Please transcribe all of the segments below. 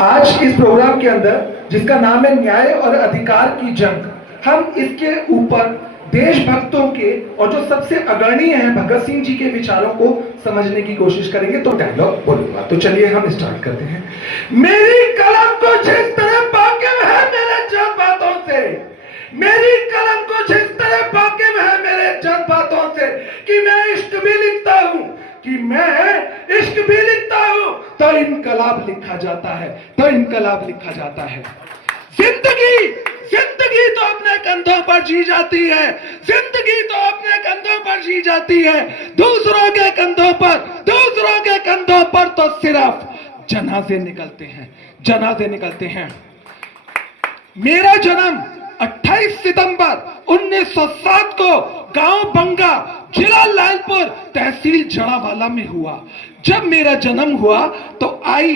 आज इस प्रोग्राम के अंदर जिसका नाम है न्याय और अधिकार की जंग, हम इसके ऊपर देशभक्तों के और जो सबसे अग्रणीय हैं भगत सिंह जी के विचारों को समझने की कोशिश करेंगे। तो डायलॉग बोलूंगा, तो चलिए हम स्टार्ट करते हैं। मेरी कलम को जिस तरह वाकिफ है मेरे जज्बातों से, मेरी कलम को जिस तरह वाकिफ है मेरे जज्बातों से कि मैं इश्क भी लिखता हूं, कि मैं इश्क भी लिखता हूं, तो इनकलाब लिखा जाता है, तो इनकलाब लिखा जाता है। जिंदगी तो अपने कंधों पर जी जाती है, जिंदगी तो अपने कंधों पर जी जाती है। दूसरों के कंधों पर तो सिर्फ जनाजे निकलते हैं, जनाजे निकलते हैं। मेरा जन्म 28 सितंबर 1907 को गांव बंगा, जिला लालपुर, तहसील जड़ावाला में हुआ। जब मेरा जन्म हुआ तो आई,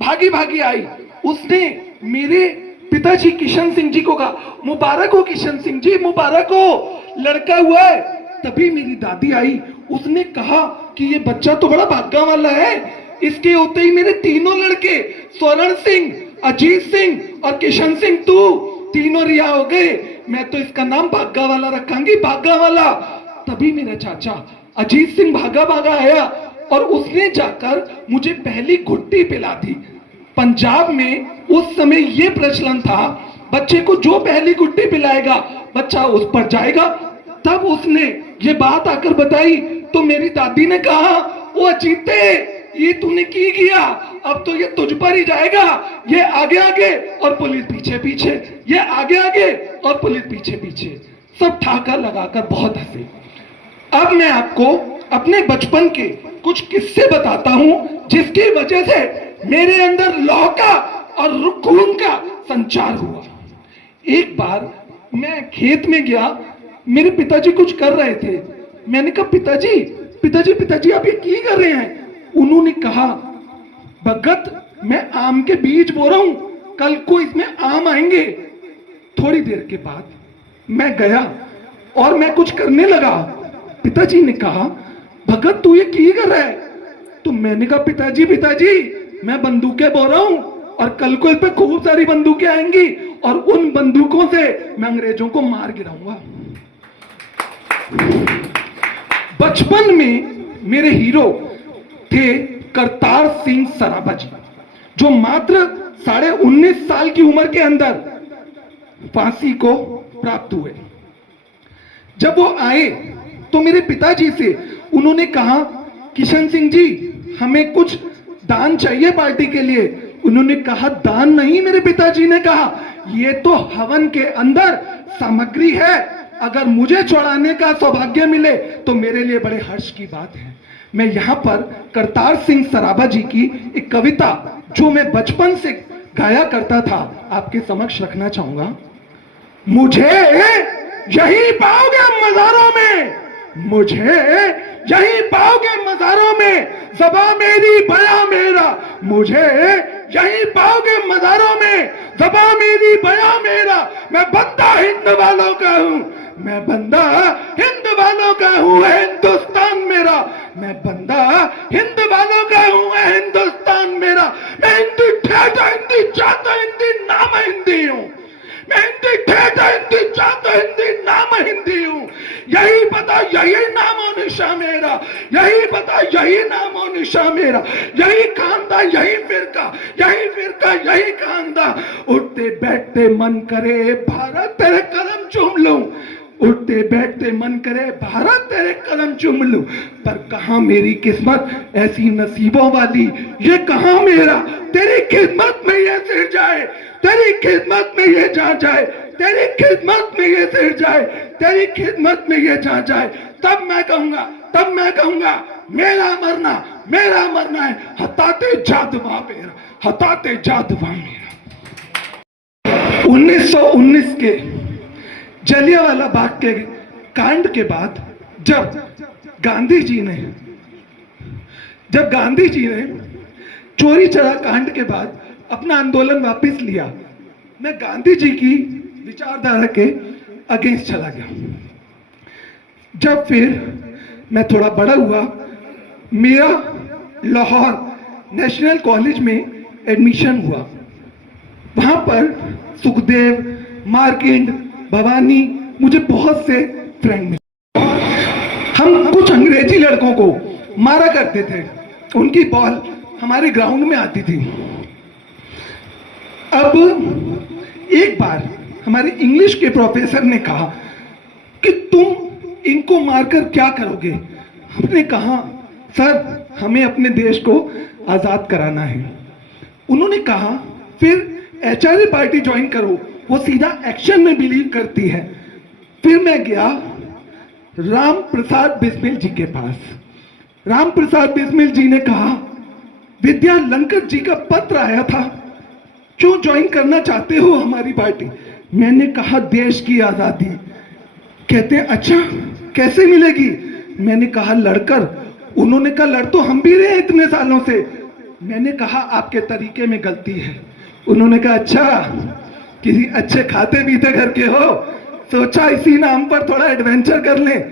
भागी भागी आई, उसने मेरे पिताजी किशन सिंह जी को कहा, मुबारक हो किशन सिंह जी, मुबारक हो, लड़का हुआ है। तभी मेरी दादी आई, उसने कहा कि ये बच्चा तो बड़ा भाग्य वाला है। इसके होते ही मेरे तीनों लड़के स्वर्ण सिंह, अजीत सिंह और किशन सिंह, तू तीनों रिया हो गए। मैं तो इसका नाम भागा वाला रखांगी, भागा वाला। तभी मेरा चाचा अजीत सिंह भागा भागा आया और उसने जाकर मुझे पहली घुट्टी पिला दी। पंजाब में उस समय ये प्रचलन था, बच्चे को जो पहली गुट्टी पिलाएगा बच्चा उस पर जाएगा। तब उसने ये बात आकर बताई तो मेरी दादी ने कहा, ओ अजीते, ये तूने की किया, अब तो ये तुझ पर ही जाएगा। ये आगे आगे और पुलिस पीछे पीछे, ये आगे आगे और पुलिस पीछे पीछे। सब ठाका लगाकर बहुत हंसे। अब मैं आपको अपने बचपन के कुछ किस्से बताता हूं जिसकी वजह से मेरे अंदर लौ का और खून का संचार हुआ। एक बार मैं खेत में गया, मेरे पिताजी कुछ कर रहे थे। मैंने कहा, पिताजी पिताजी पिताजी आप ये की कर रहे हैं? उन्होंने कहा, भगत मैं आम के बीज बो रहा हूं, कल को इसमें आम आएंगे। थोड़ी देर के बाद मैं गया और मैं कुछ करने लगा। पिताजी ने कहा, भगत तू ये की कर रहा है? तो मैंने कहा, पिताजी पिताजी मैं बंदूकें बो रहा हूं और कल को इस पे खूब सारी बंदूकें आएंगी और उन बंदूकों से मैं अंग्रेजों को मार गिराऊंगा। बचपन में मेरे हीरो थे करतार सिंह सराभा जी, जो मात्र 19.5 साल की उम्र के अंदर फांसी को प्राप्त हुए। जब वो आए तो मेरे पिताजी से उन्होंने कहा, किशन सिंह जी हमें कुछ दान चाहिए पार्टी के लिए। उन्होंने कहा, दान नहीं, मेरे पिताजी ने कहा, ये तो हवन के अंदर सामग्री है, अगर मुझे चढ़ाने का सौभाग्य मिले तो मेरे लिए बड़े हर्ष की बात है। मैं यहां पर करतार सिंह सराभा जी की एक कविता जो मैं बचपन से गाया करता था आपके समक्ष रखना चाहूंगा। मुझे यही पाओगे मज़ारों में, मुझे यही पाओगे मज़ारों में, ज़बा मेरी बया मेरा, मुझे यही पाओगे मज़ारों में, ज़बा मेरी बया मेरा। मैं बंदा हिंद वालों का हूं, मैं बंदा हिंद वालों का हूं, है हिंदुस्तान मेरा। मैं बंदा हिंद वालों का हूं, है हिंदुस्तान मेरा। मैं हिंदी ठेठा, हिंदी जाता, हिंदी नाम हिंदी हूं। मैं हिंदी ठेठा, हिंदी जाता, हिंदी नाम हिंदी हूं। यही पता, यही नामो निशा मेरा, यही पता, यही नामो निशा मेरा। यही खानदा, यही फिरका, यही खानदा। उठते बैठते मन करे भारत तेरे कदम चूम लूं, उठते बैठते मन करे भारत तेरे कदम चूम लूं। पर कहां मेरी किस्मत ऐसी नसीबों वाली, ये कहां मेरा तेरी खिदमत में ये सिर जाए, तेरी खिदमत में ये जा जाए, तेरी खिदमत में ये सिर जाए, तेरी खिदमत में ये जा जाए। तब मैं कहूंगा मेरा मरना है, हताते जादवा मेरा, हताते जादवा मेरा। 1919 के जलियांवाला बाग के कांड के बाद जब गांधी जी ने चोरी चोरा कांड के बाद अपना आंदोलन वापस लिया, मैं गांधी जी की विचारधारा के अगेंस्ट चला गया। जब फिर मैं थोड़ा बड़ा हुआ, मेरा लाहौर नेशनल कॉलेज में एडमिशन हुआ। वहां पर सुखदेव, मार्किंड, भवानी, मुझे बहुत से फ्रेंड मिले। हम कुछ अंग्रेजी लड़कों को मारा करते थे, उनकी बॉल हमारे ग्राउंड में आती थी। अब एक बार हमारे इंग्लिश के प्रोफेसर ने कहा कि तुम इनको मारकर क्या करोगे? हमने कहा सर, हमें अपने देश को आजाद कराना है। उन्होंने कहा फिर एचआरए पार्टी ज्वाइन करो, वो सीधा एक्शन में बिलीव करती है। फिर मैं गया राम प्रसाद बिस्मिल जी के पास। राम प्रसाद बिस्मिल जी ने कहा विद्या लंकर जी का पत्र आया था, क्यों ज्वाइन करना चाहते हो हमारी पार्टी? मैंने कहा देश की आजादी। कहते हैं अच्छा कैसे मिलेगी? मैंने कहा लड़कर। उन्होंने कहा लड़ तो हम भी रहे इतने सालों से। मैंने कहा आपके तरीके में गलती है। उन्होंने कहा अच्छा, किसी अच्छे खाते पीते घर के हो, सोचा इसी नाम पर थोड़ा एडवेंचर कर ले।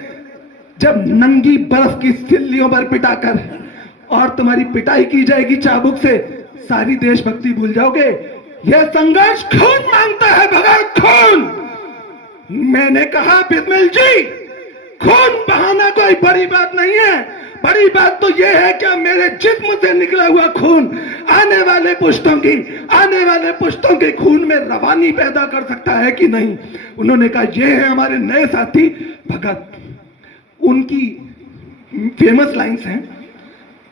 जब नंगी बर्फ की सिल्लियों पर पिटाकर और तुम्हारी पिटाई की जाएगी चाबुक से, सारी देशभक्ति भूल जाओगे। यह संघर्ष खून मांगता है भगत, खून। मैंने कहा बिस्मिल जी, खून बहाना कोई बड़ी बात नहीं है, बड़ी बात तो यह है कि मेरे जिस्म से निकला हुआ खून आने वाले पुश्तों के खून में रवानी पैदा कर सकता है कि नहीं। उन्होंने कहा यह है हमारे नए साथी भगत। उनकी फेमस लाइंस हैं,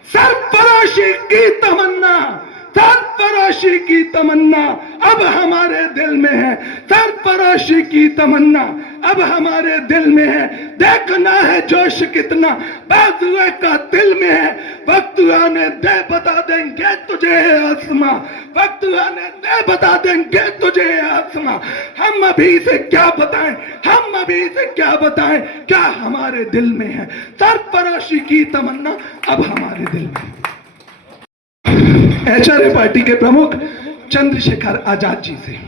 सरफरोशी की तमन्ना, सरफरोशी की तमन्ना अब हमारे दिल में है, सरफरोशी की तमन्ना अब हमारे दिल में है। देखना है जोश कितना बाजुए का दिल में है, वक्त आने दे बता देंगे तुझे आसमां, वक्त आने दे बता देंगे तुझे आसमां। हम अभी से क्या बताएं, हम अभी से क्या बताएं, क्या हमारे दिल में है, सरफरोशी की तमन्ना अब हमारे दिल में। एचआरए पार्टी के प्रमुख चंद्रशेखर आजाद जी से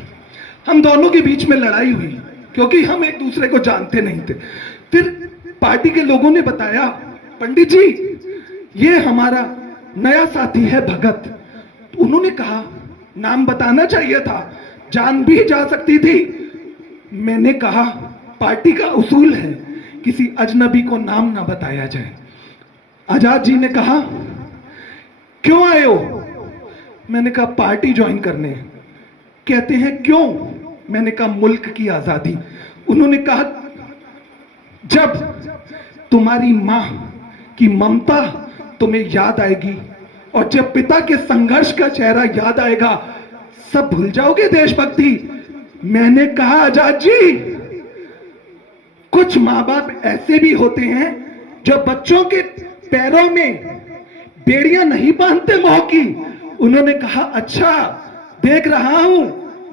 हम दोनों के बीच में लड़ाई हुई, क्योंकि हम एक दूसरे को जानते नहीं थे। फिर पार्टी के लोगों ने बताया पंडित जी ये हमारा नया साथी है भगत। उन्होंने कहा नाम बताना चाहिए था, जान भी जा सकती थी। मैंने कहा पार्टी का उसूल है किसी अजनबी को नाम ना बताया जाए। आजाद जी ने कहा क्यों आए हो? मैंने कहा पार्टी ज्वाइन करने। कहते हैं क्यों? मैंने कहा मुल्क की आजादी। उन्होंने कहा जब तुम्हारी मां की ममता तुम्हें याद आएगी और जब पिता के संघर्ष का चेहरा याद आएगा, सब भूल जाओगे देशभक्ति। मैंने कहा आजाद जी, कुछ मां बाप ऐसे भी होते हैं जो बच्चों के पैरों में बेड़ियां नहीं बांधते मोह की। उन्होंने कहा अच्छा, देख रहा हूं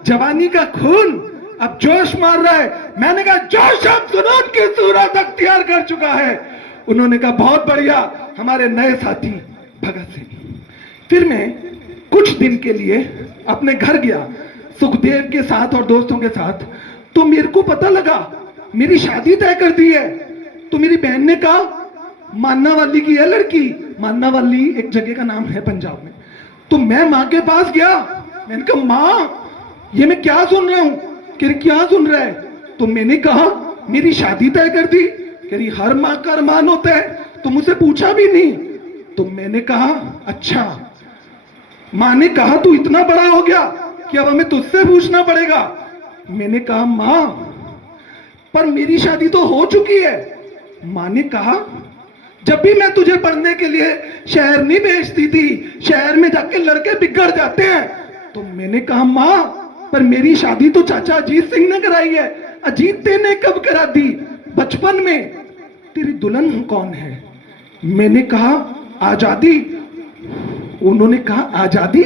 जवानी का खून अब जोश मार रहा है। मैंने कहा जोश अब जुनून की सूरत अख्तियार कर चुका है। उन्होंने कहा बहुत बढ़िया, हमारे नए साथी भगत सिंह। फिर मैं कुछ दिन के लिए अपने घर गया सुखदेव के साथ और दोस्तों के साथ, तो मेरे को पता लगा मेरी शादी तय कर दी है। तो मेरी बहन ने कहा मान्ना वाली की है लड़की, मान्ना वाली एक जगह का नाम है पंजाब में। तो मैं मां के पास गया, मैंने कहा मां ये मैं क्या सुन रहा हूं? कह रही क्या सुन रहा है? तो मैंने कहा मेरी शादी तय कर दी। कह रही हर मां का अरमान होता है, तो मुझसे पूछा भी नहीं। तो मैंने कहा अच्छा। मां ने कहा तू इतना बड़ा हो गया कि अब हमें तुझसे पूछना पड़ेगा। मैंने कहा मां पर मेरी शादी तो हो चुकी है। मां ने कहा जब भी मैं तुझे पढ़ने के लिए शहर नहीं भेजती थी, शहर में जाके लड़के बिगड़ जाते हैं। तो मैंने कहा मां पर मेरी शादी तो चाचा अजीत सिंह ने कराई है। अजीत ने कब करा दी? बचपन में। तेरी दुल्हन कौन है? मैंने कहा आजादी। उन्होंने कहा आजादी?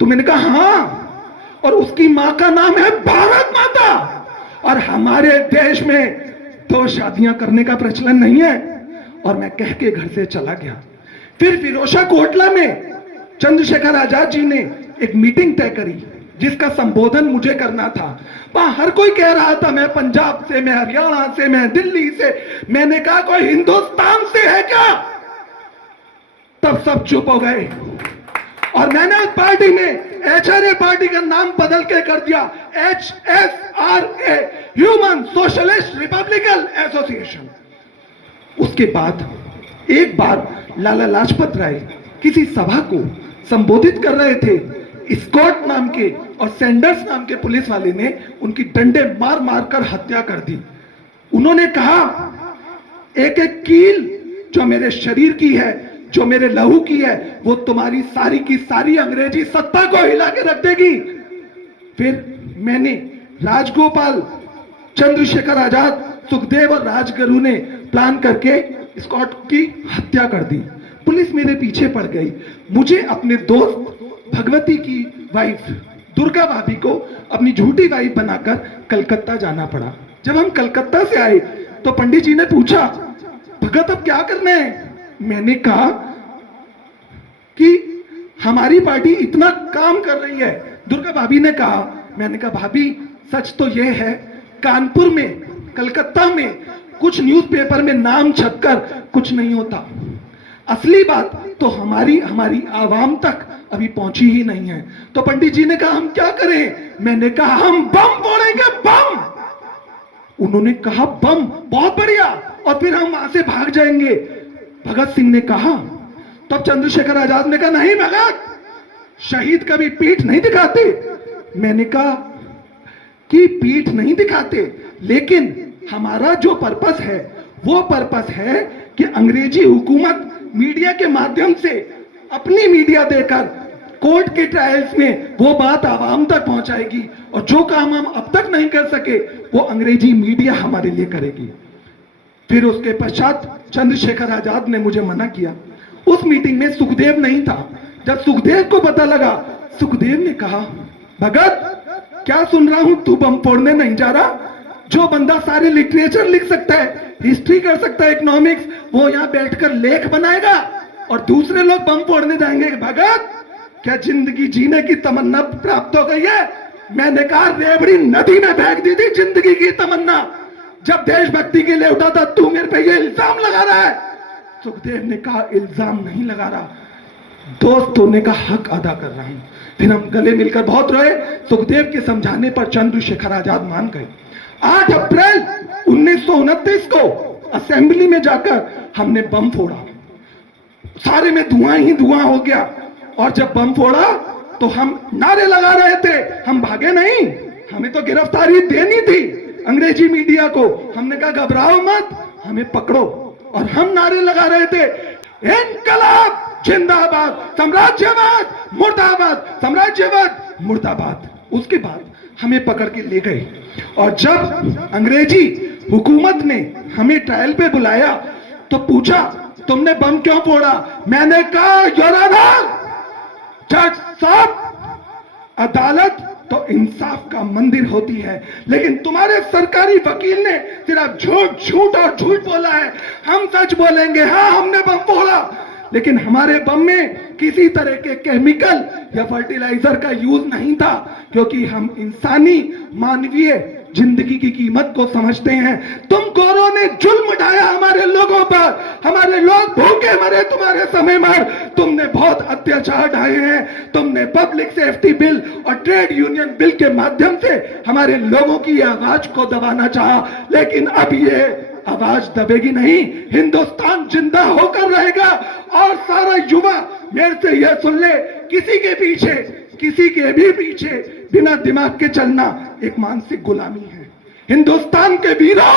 तो मैंने कहा हाँ, और उसकी मां का नाम है भारत माता। और हमारे देश में तो शादियां करने का प्रचलन नहीं है। और मैं कह के घर से चला गया। फिर फिरोजा कोटला में चंद्रशेखर आजाद जी ने एक मीटिंग तय करी जिसका संबोधन मुझे करना था। वहां हर कोई कह रहा था मैं पंजाब से, मैं हरियाणा से, मैं दिल्ली से। मैंने कहा कोई हिंदुस्तान से है क्या? तब सब चुप हो गए और मैंने उस पार्टी में HRA पार्टी का नाम बदल के कर दिया HSRA, human socialist Republican association. उसके बाद एक बार लाला लाजपत राय किसी सभा को संबोधित कर रहे थे, स्कॉट नाम के और सैंडर्स नाम के पुलिस वाले ने उनकी डंडे मार मार कर हत्या कर दी। उन्होंने कहा, एक एक कील जो मेरे शरीर की है, जो मेरे लहू की है, वो तुम्हारी सारी की सारी अंग्रेजी सत्ता को हिला के रख देगी। फिर मैंने राजगोपाल, चंद्रशेखर आजाद, सुखदेव और राजगुरु ने प्लान करके स्कॉट की हत्या कर दी। पुलिस मेरे पीछे पड़ गई। मुझे अपने दोस्त भगवती की वाइफ दुर्गा भाभी को अपनी झूठी वाइफ बनाकर कलकत्ता जाना पड़ा। जब हम कलकत्ता से आए तो पंडित जी ने पूछा, भगत अब क्या करना है? मैंने कहा कि हमारी पार्टी इतना काम कर रही है। दुर्गा भाभी ने कहा, मैंने कहा भाभी सच तो यह है, कानपुर में, कलकत्ता में कुछ न्यूज़पेपर में नाम छपकर कुछ नहीं होता। असली बात तो हमारी आवाम तक अभी पहुंची ही नहीं है। तो पंडित जी ने कहा, हम क्या करें? मैंने कहा, हम बम फोड़ेंगे, बम। उन्होंने कहा, बम, बहुत बढ़िया, और फिर हम वहां से भाग जाएंगे। भगत सिंह ने कहा, तब चंद्रशेखर आजाद ने कहा, नहीं भगत, शहीद कभी पीठ नहीं दिखाते। मैंने कहा कि पीठ नहीं दिखाते, लेकिन हमारा जो पर्पस है वो पर्पस है कि अंग्रेजी हुकूमत मीडिया के माध्यम से, अपनी मीडिया देकर कोर्ट के ट्रायल्स में वो बात आवाम तक पहुंचाएगी, और जो काम हम अब तक नहीं कर सके वो अंग्रेजी मीडिया हमारे लिए करेगी। फिर उसके पश्चात चंद्रशेखर आजाद ने मुझे मना किया। उस मीटिंग में सुखदेव नहीं था। जब सुखदेव को पता लगा, सुखदेव ने कहा, भगत क्या सुन रहा हूं, तू बम फोड़ने नहीं जा रहा? जो बंदा सारे लिटरेचर लिख सकता है, हिस्ट्री कर सकता है, इकोनॉमिक्स, वो यहां बैठकर लेख बनाएगा और दूसरे लोग बम फोड़ने जाएंगे। भगत क्या जिंदगी जीने की तमन्ना प्राप्त हो गई है? मैंने कहा, रेवड़ी नदी में फेंक दी थी जिंदगी की तमन्ना। जब देशभक्ति के लिए उठा था, तू मेरे पे ये इल्जाम लगा रहा है। सुखदेव ने कहा, इल्जाम नहीं लगा रहा, दोस्त होने का हक अदा कर रहा हूं। फिर हम गले मिलकर बहुत रोए। सुखदेव के समझाने पर चंद्रशेखर आजाद मान गए। 8 अप्रैल 1929 को असेंबली में जाकर हमने बम फोड़ा। सारे में धुआं ही धुआं हो गया, और जब बम फोड़ा तो हम नारे लगा रहे थे, हम भागे नहीं, हमें तो गिरफ्तारी देनी थी अंग्रेजी मीडिया को। हमने कहा, घबराओ मत, हमें पकड़ो, और हम नारे लगा रहे थे, इनकलाब जिंदाबाद, साम्राज्यवाद मुर्दाबाद, साम्राज्यवाद मुर्दाबाद। उसके बाद हमें पकड़ के ले गए, और जब अंग्रेजी हुकूमत ने हमें ट्रायल पे बुलाया तो पूछा, तुमने बम क्यों फोड़ा? मैंने कहा, योर ऑनर, जज साहब, अदालत तो इंसाफ का मंदिर होती है, लेकिन तुम्हारे सरकारी वकील ने सिर्फ झूठ झूठ और झूठ बोला है। हम सच बोलेंगे, हाँ हमने बम फोड़ा, लेकिन हमारे बम में किसी तरह के केमिकल या फर्टिलाइजर का यूज नहीं था, क्योंकि हम इंसानी मानवीय जिंदगी की कीमत को समझते हैं। तुम गोरों ने जुल्म ढाया हमारे लोगों पर, हमारे लोग भूखे मरे तुम्हारे समय पर। तुमने बहुत अत्याचार ढाए हैं। तुमने पब्लिक सेफ्टी बिल और ट्रेड यूनियन बिल के माध्यम से हमारे लोगों की आवाज को दबाना चाहा, लेकिन अब ये आवाज दबेगी नहीं। हिंदुस्तान जिंदा होकर रहेगा। और सारा युवा मेरे से यह सुन ले, किसी के भी पीछे बिना दिमाग के चलना एक मानसिक गुलामी है। हिंदुस्तान के वीरों,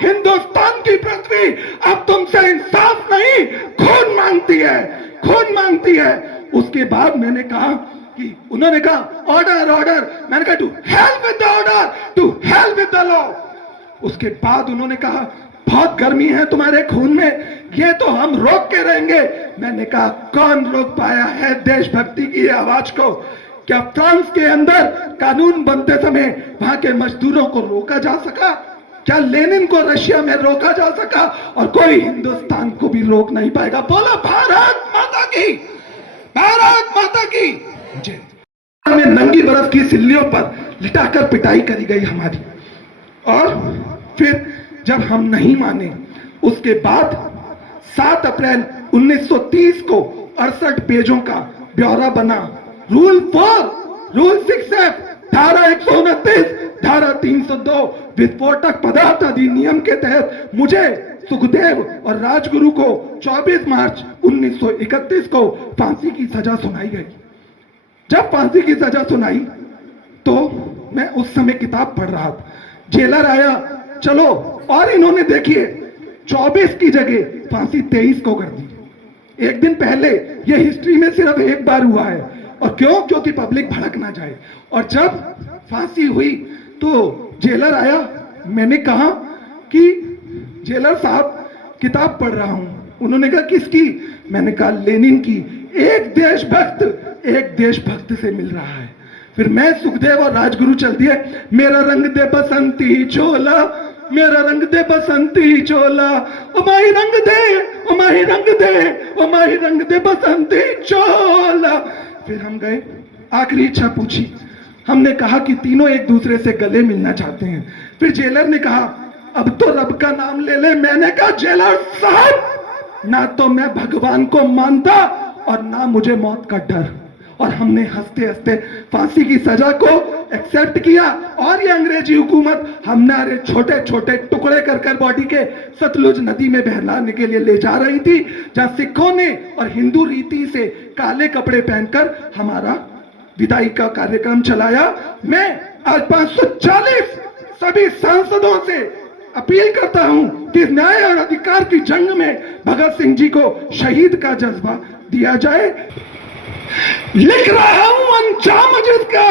हिंदुस्तान की पृथ्वी अब तुमसे इंसाफ नहीं, खून मांगती है, खून मांगती है। उसके बाद मैंने कहा कि, उन्होंने कहा, ऑर्डर ऑर्डर। मैंने कहा, to hell with the order, to hell with the law. उसके बाद उन्होंने कहा, बहुत गर्मी है तुम्हारे खून में, ये तो हम रोक के रहेंगे। मैंने कहा, कौन रोक पाया है देशभक्ति की आवाज को? क्या फ्रांस के अंदर कानून बनते समय वहां के मजदूरों को रोका जा सका? क्या लेनिन को रशिया में रोका जा सका? और कोई हिंदुस्तान को भी रोक नहीं पाएगा। बोलो भारत माता की, भारत माता की जय। हमें नंगी बर्फ की सिल्लियों पर लिटाकर पिटाई करी गई हमारी, और फिर जब हम नहीं माने, उसके बाद 7 अप्रैल 1930 को 68 पेजों का ब्यौरा बना। रूल 4, रूल 6F, धारा 129, धारा 302 विस्फोटक पदार्थ अधिनियम के तहत मुझे सुखदेव और राजगुरु को 24 मार्च 1931 को फांसी की सजा सुनाई गई। जब फांसी की सजा सुनाई तो मैं उस समय किताब पढ़ रहा था। जेलर आया, चलो, और इन्होंने देखिए 24 की जगह फांसी 23 को कर दी। एक दिन पहले, ये हिस्ट्री में सिर्फ एक बार हुआ है। और क्यों? क्योंकि पब्लिक भड़क ना जाए। और जब फांसी हुई तो जेलर आया, मैंने कहा कि जेलर साहब किताब पढ़ रहा हूं। उन्होंने कहा किसकी? मैंने कहा लेनिन की। एक देशभक्त से मिल रहा है। फिर मैं, सुखदेव और राजगुरु चल दिए। मेरा रंग दे बसंती चोला, मेरा रंग दे बसंती चोला, ओ माही रंग दे, ओ माही रंग दे, ओ माही रंग दे बसंती चोला। फिर हम गए, आखिरी इच्छा पूछी। हमने कहा कि तीनों एक दूसरे से गले मिलना चाहते हैं। फिर जेलर ने कहा अब तो रब का नाम ले ले। मैंने कहा जेलर साहब, ना तो मैं भगवान को मानता और ना मुझे मौत का डर। और हमने हंसते हंसते फांसी की सजा को एक्सेप्ट किया। और ये अंग्रेजी हुकूमत हमारे छोटे छोटे टुकड़े कर कर बॉडी के सतलुज नदी में बहलाने के लिए ले जा रही थी, जहां सिखों ने और हिंदू रीति से काले कपड़े पहनकर हमारा विदाई का कार्यक्रम चलाया। मैं आज 540 सभी सांसदों से अपील करता हूं कि न्याय और अधिकार की जंग में भगत सिंह जी को शहीद का जज्बा दिया जाए। लिख रहा हूं अंजाम जिसका,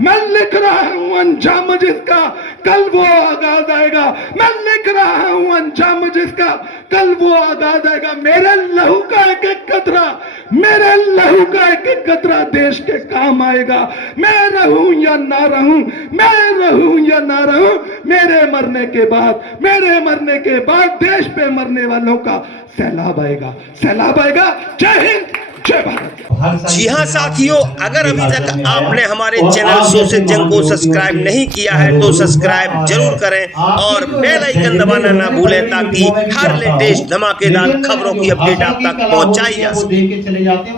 मैं लिख रहा हूं अंजाम जिसका, कल वो आगाज आएगा। मैं लिख रहा हूं अंजाम जिसका, कल वो आगाज आएगा। मेरे लहू का एक एक कतरा, मेरे लहू का एक एक कतरा देश के काम आएगा। मैं रहूं या ना रहूं, मैं रहूं या ना रहूं, मेरे मरने के बाद देश पे मरने वालों का सैलाब आएगा, सैलाब आएगा। जय हिंद, जय भारत। जी हाँ साथियों, अगर अभी तक आपने हमारे चैनल सोशल जंग को सब्सक्राइब नहीं किया है तो सब्सक्राइब जरूर करें और बेल आइकन दबाना ना भूलें ताकि हर लेटेस्ट धमाकेदार खबरों की अपडेट आप तक पहुंचाई जा सके।